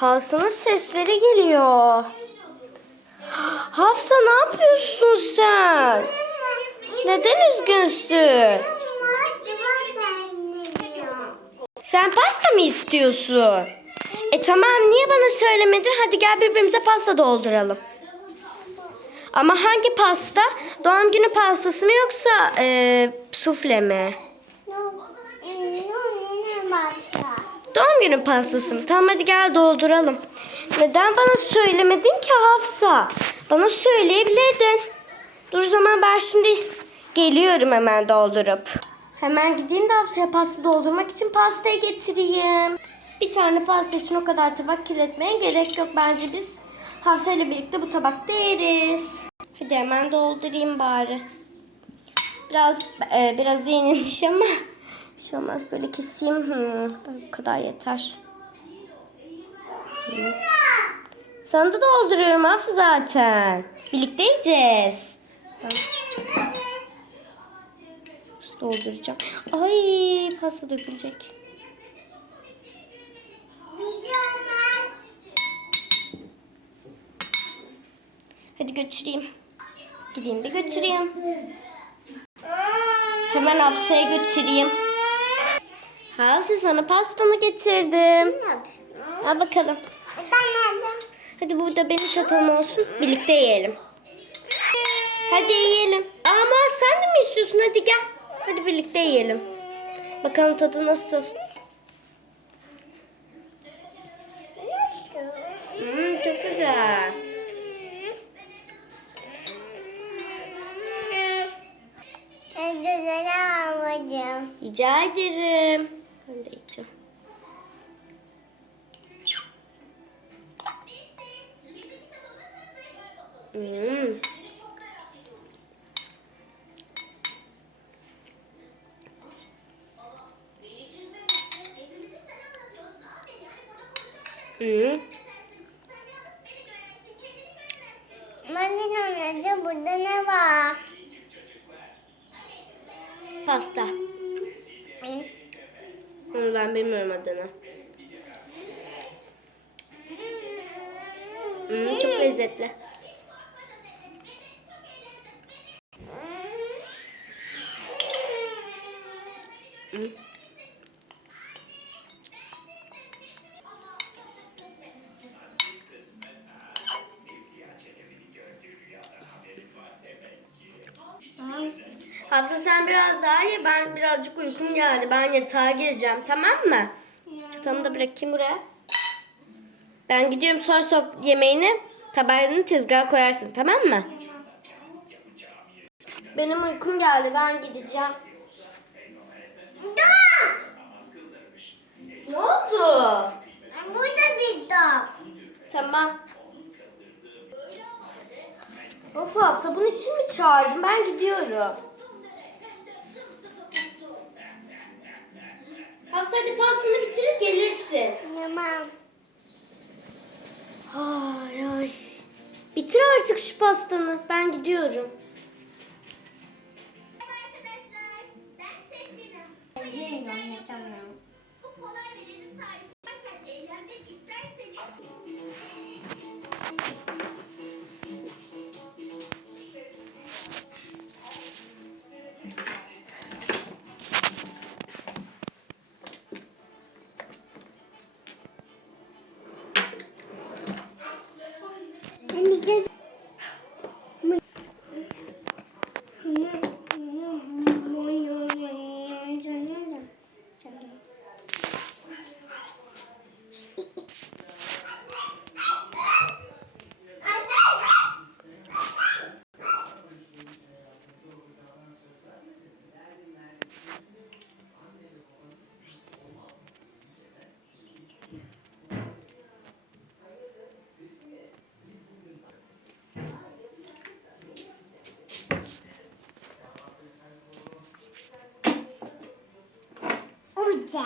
Hafsa'nın sesleri geliyor. Hafsa ne yapıyorsun sen? Neden üzgünsün? Sen pasta mı istiyorsun? E tamam niye bana söylemedin? Hadi gel birbirimize pasta dolduralım. Ama hangi pasta? Doğum günü pastası mı yoksa e, sufle mi? Doğum günü pastası? Tamam hadi gel dolduralım. Neden bana söylemedin ki Hafsa? Bana söyleyebilirdin. Dur zaman ben şimdi geliyorum hemen doldurup. Hemen gideyim de Hafsa'ya pasta doldurmak için pastayı getireyim. Bir tane pasta için o kadar tabak kirletmeye gerek yok. Bence biz Hafsa ile birlikte bu tabakta yeriz. Hadi hemen doldurayım bari. Biraz e, biraz yenilmiş ama bir şey olmaz böyle keseyim. Hmm, bu kadar yeter. Hmm. Sana da dolduruyorum Hafsa zaten. Birlikte yiyeceğiz. Ben dolduracağım? Ay pasta dökülecek. Hadi götüreyim. Gideyim de götüreyim. Hemen Hafsa'ya götüreyim. Hafsa sana pastanı getirdim. Al bakalım. Hadi bu da benim çatalım olsun. Birlikte yiyelim. Hadi yiyelim. Ama sen de mi istiyorsun? Hadi gel. Hadi birlikte yiyelim. Bakalım tadı nasıl? Hmm, çok güzel. Rica ederim. Ben de yiyeceğim. Hmm. Hmm. Mandalina burada ne var? Pasta. Onu ben bilmiyorum adını. Hmm, çok lezzetli. Hmm. Hafsa sen biraz daha ye. Ben birazcık uykum geldi. Ben yatağa gireceğim. Tamam mı? Çatalımı da bırakayım buraya. Ben gidiyorum sonra sof yemeğini tabağını tezgaha koyarsın. Tamam mı? Benim uykum geldi. Ben gideceğim. Ne oldu? Burada bir dog. Tamam. Of Hafsa bunun için mi çağırdın? Ben gidiyorum. Hafsa hadi pastanı bitirip gelirsin. Tamam. Ay ay. Bitir artık şu pastanı. Ben gidiyorum. Bu 谢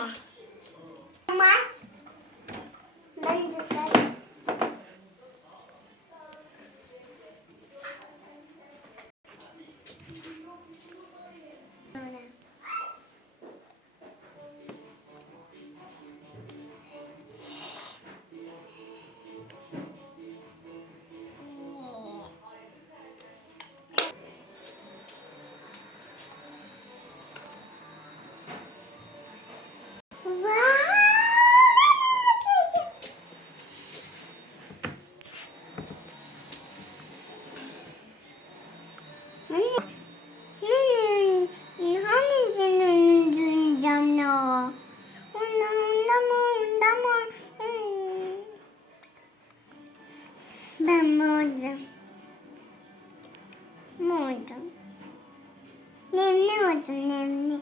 Nemli morcum nemli.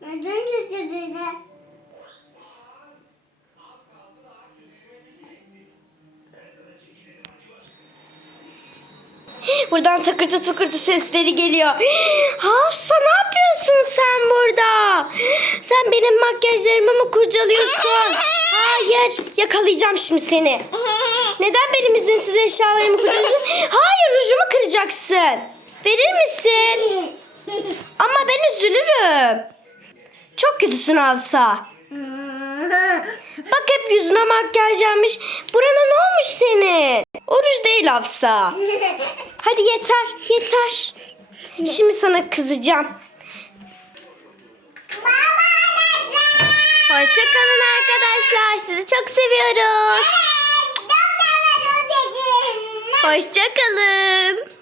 Neden kötü bir de? Buradan tıkırtı tıkırtı sesleri geliyor. Hafsa ne yapıyorsun sen burada? Sen benim makyajlarımı mı kurcalıyorsun? Hayır yakalayacağım şimdi seni. Neden benim izinsiz eşyalarımı kurcalıyorsun? Hayır rujumu kıracaksın. Verir misin? Ama ben üzülürüm. Çok kötüsün Hafsa. Bak hep yüzüne makyaj yapmış. Burana ne olmuş senin? Oruç değil Hafsa. Hadi yeter, yeter. Şimdi sana kızacağım. Hoşçakalın arkadaşlar. Sizi çok seviyoruz. Hoşçakalın.